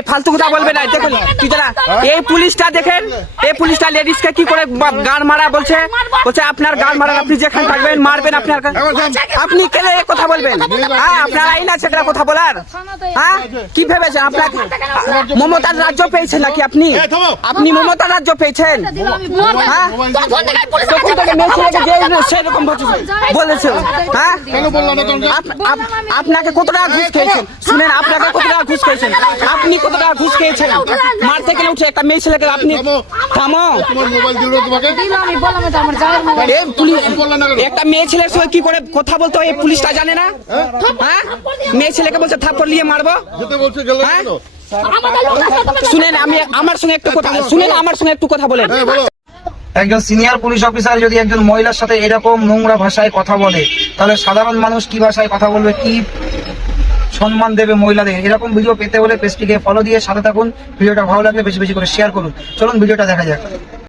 এই ফালতু কথা বলবে না। দেখুন কি জানা, এই পুলিশটা দেখেন, এই পুলিশটা লেডিসকে কি করে গান মারা বলছে, বলছে আপনার গান মারা, আপনি যেখানে থাকবেন মারবেন আপনার। আপনি কেন এই কথা বলবেন? হ্যাঁ, আপনার আইন আছে একটা কথা বলার। হ্যাঁ, কি ভেবেছেন আপনার মমতার রাজ্য পেয়েছেন নাকি? আপনি আপনি মমতার রাজ্য পেয়েছেন? হ্যাঁ, তখন থেকে মেয়ে ছেলেকে যে সেরকম বলেছে। হ্যাঁ, আপনাকে কত টাকা ঘুষ খেয়েছেন? শুনেন, আপনাকে কত টাকা ঘুষ খেয়েছেন? আপনি কত টাকা ঘুষ খেয়েছেন? মার থেকে উঠে একটা মেয়ে ছেলেকে আপনি থামো। একটা মেয়ে ছেলের সঙ্গে কি করে কথা বলতো এই পুলিশটা জানে না? হ্যাঁ, মেয়ে ছেলেকে বলছে থাপ্পড় নিয়ে মারবো। হ্যাঁ, শুনেন, আমি আমার সঙ্গে একটু কথা শুনেন, আমার সঙ্গে একটু কথা বলেন। একজন সিনিয়র পুলিশ অফিসার যদি একজন মহিলার সাথে এরকম নোংরা ভাষায় কথা বলে, তাহলে সাধারণ মানুষ কি ভাষায় কথা বলবে, কি সম্মান দেবে মহিলাদের? এরকম ভিডিও পেতে হলে পেজটিকে ফলো দিয়ে সাথে থাকুন। ভিডিওটা ভালো লাগলে বেশি বেশি করে শেয়ার করুন। চলুন ভিডিওটা দেখা যাক।